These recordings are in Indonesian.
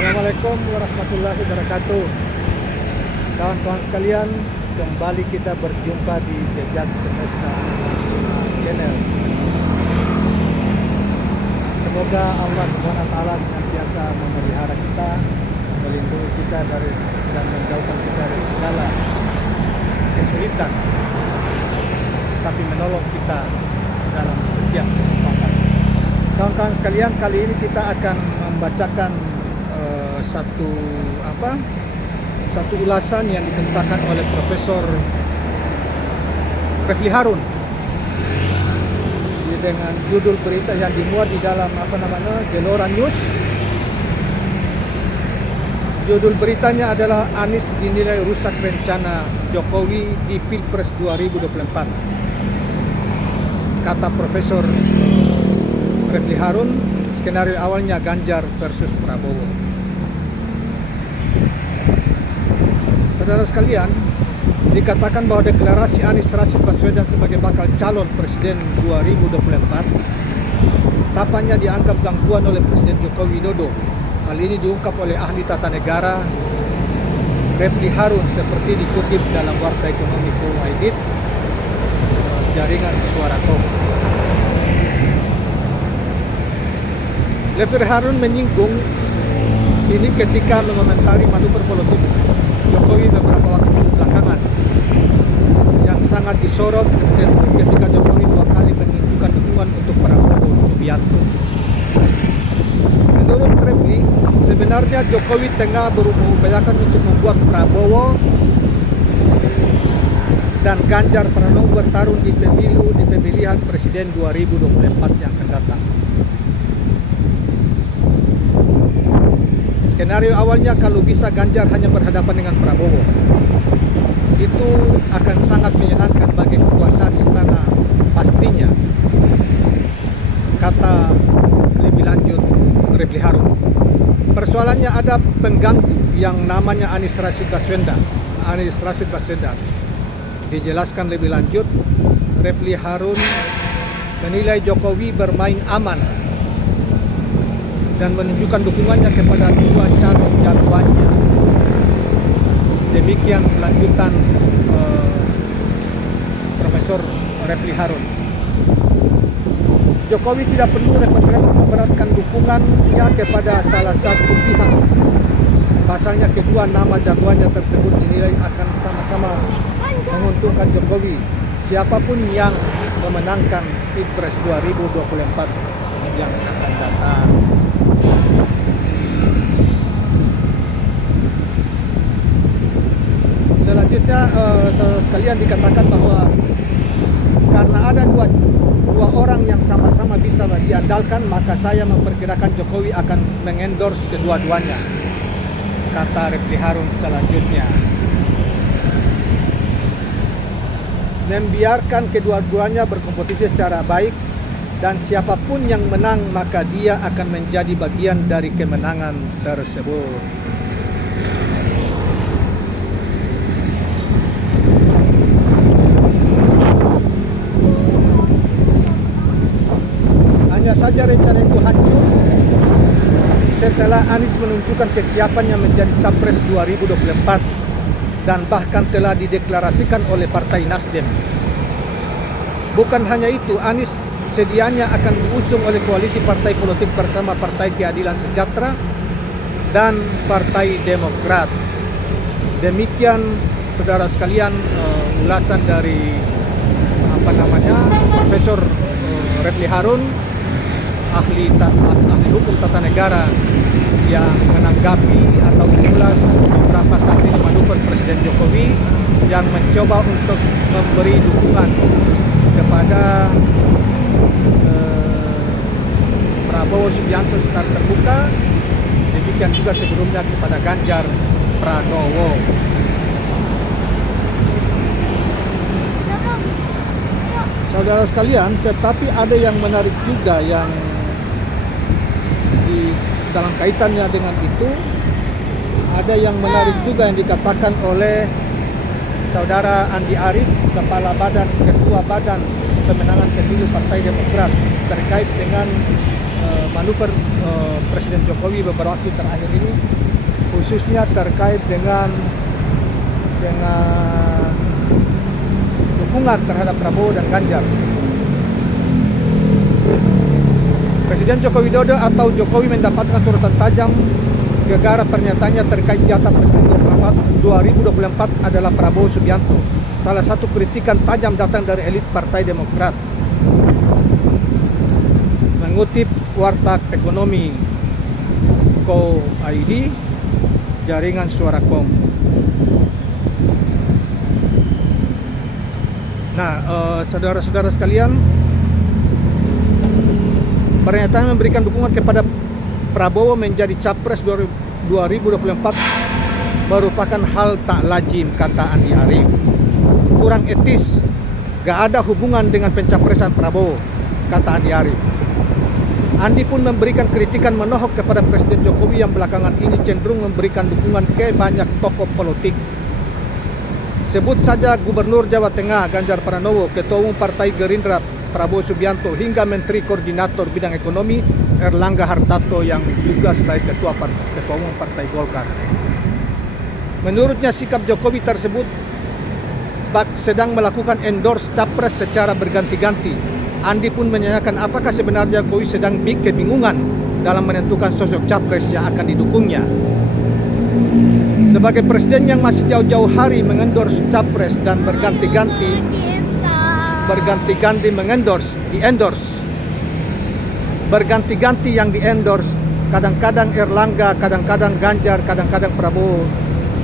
Assalamualaikum warahmatullahi wabarakatuh. Kawan-kawan sekalian, kembali kita berjumpa di Jejak Semesta Channel. Semoga Allah SWT senantiasa memelihara kita, melindungi kita dan menjauhkan kita dari segala kesulitan, tapi menolong kita dalam setiap kesempatan. Kawan-kawan sekalian, kali ini kita akan membacakan satu ulasan yang dikemukakan oleh Profesor Refli Harun dengan judul berita yang dimuat di dalam Gelora News. Judul beritanya adalah Anies dinilai rusak rencana Jokowi di Pilpres 2024. Kata Profesor Refli Harun, skenario awalnya Ganjar versus Prabowo. Saudara sekalian, dikatakan bahwa deklarasi Anies Rashid Baswedan sebagai bakal calon presiden 2024 tampaknya dianggap gangguan oleh Presiden Joko Widodo. Hal ini diungkap oleh ahli tata negara Refli Harun seperti dikutip dalam Warta Ekonomi Co-Aidit jaringan Suara Kom. Refli Harun menyinggung ini ketika mengomentari manuver politik Jokowi beberapa waktu belakangan yang sangat disorot ketika Jokowi dua kali menunjukkan dukungan untuk Prabowo Subianto. Menurut Refli, sebenarnya Jokowi tengah berupayakan untuk membuat Prabowo dan Ganjar Pranowo bertarung di pemilihan presiden 2024 yang akan datang. Skenario awalnya kalau bisa Ganjar hanya berhadapan dengan Prabowo, itu akan sangat menyenangkan bagi kekuasaan istana pastinya, kata lebih lanjut Refli Harun. Persoalannya ada pengganggu yang namanya Anies Rashid Baswedan. Dijelaskan lebih lanjut, Refli Harun menilai Jokowi bermain aman dan menunjukkan dukungannya kepada dua calon jagoannya. Demikian lanjutan Profesor Refli Harun. Jokowi tidak perlu repot-repot memberatkan dukungannya kepada salah satu pihak. Pasalnya kedua nama jagoannya tersebut dinilai akan sama-sama menguntungkan Jokowi, siapapun yang memenangkan Pilpres 2024 yang akan datang. Selanjutnya sekalian dikatakan bahwa karena ada dua orang yang sama-sama bisa diandalkan, maka saya memperkirakan Jokowi akan mengendorse kedua-duanya, kata Refli Harun selanjutnya. Membiarkan kedua-duanya berkompetisi secara baik dan siapapun yang menang maka dia akan menjadi bagian dari kemenangan tersebut. Hanya saja rencana itu hancur setelah Anies menunjukkan kesiapannya menjadi Capres 2024 dan bahkan telah dideklarasikan oleh Partai Nasdem. Bukan hanya itu, Anies sedianya akan diusung oleh koalisi partai politik bersama Partai Keadilan Sejahtera dan Partai Demokrat. Demikian saudara sekalian ulasan dari Profesor Refli Harun, ahli hukum tata negara, yang menanggapi atau mengulas beberapa saat ini manuver Presiden Jokowi yang mencoba untuk memberi dukungan kepada Prabowo Subianto secara terbuka, demikian juga sebelumnya kepada Ganjar Pranowo. Saudara sekalian, tetapi ada yang menarik juga yang di dalam kaitannya dengan itu. Ada yang menarik juga yang dikatakan oleh Saudara Andi Arief, Ketua Badan Pemenangan Pemilu Partai Demokrat, terkait dengan manuver Presiden Jokowi beberapa waktu terakhir ini, khususnya terkait dengan dukungan terhadap Prabowo dan Ganjar. Presiden Joko Widodo atau Jokowi mendapatkan sorotan tajam gara-gara pernyataannya terkait jatah Presiden 2024 adalah Prabowo Subianto. Salah satu kritikan tajam datang dari elit Partai Demokrat. Mengutip Warta Ekonomi Co.id, Jaringan Suara Kom. Nah, saudara-saudara sekalian, pernyataan memberikan dukungan kepada Prabowo menjadi Capres 2024 merupakan hal tak lazim, kata Andi Arief. Kurang etis, gak ada hubungan dengan pencapresan Prabowo, kata Andi Arief. Andi pun memberikan kritikan menohok kepada Presiden Jokowi yang belakangan ini cenderung memberikan dukungan ke banyak tokoh politik. Sebut saja Gubernur Jawa Tengah Ganjar Pranowo, Ketua Umum Partai Gerindra Prabowo Subianto, hingga Menteri Koordinator Bidang Ekonomi Erlangga Hartarto yang juga sebagai Ketua Umum Partai Golkar. Menurutnya sikap Jokowi tersebut sedang melakukan endorse capres secara berganti-ganti. Andi pun menanyakan apakah sebenarnya Jokowi sedang kebingungan dalam menentukan sosok capres yang akan didukungnya. Sebagai presiden yang masih jauh-jauh hari mengendorse capres dan berganti-ganti berganti-ganti yang diendorse, kadang-kadang Erlangga, kadang-kadang Ganjar, kadang-kadang Prabowo.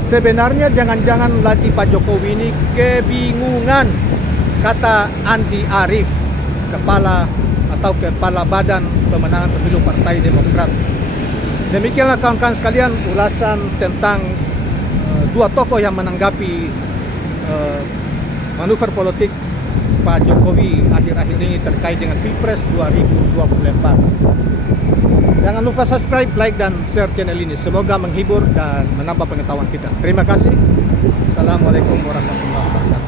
Sebenarnya jangan-jangan lagi Pak Jokowi ini kebingungan, kata Andi Arief, Kepala Badan Pemenangan Pemilu Partai Demokrat. Demikianlah kawan-kawan sekalian ulasan tentang dua tokoh yang menanggapi manuver politik Pak Jokowi akhir-akhir ini terkait dengan Pilpres 2024. Jangan lupa subscribe, like, dan share channel ini. Semoga menghibur dan menambah pengetahuan kita. Terima kasih. Assalamualaikum warahmatullahi wabarakatuh.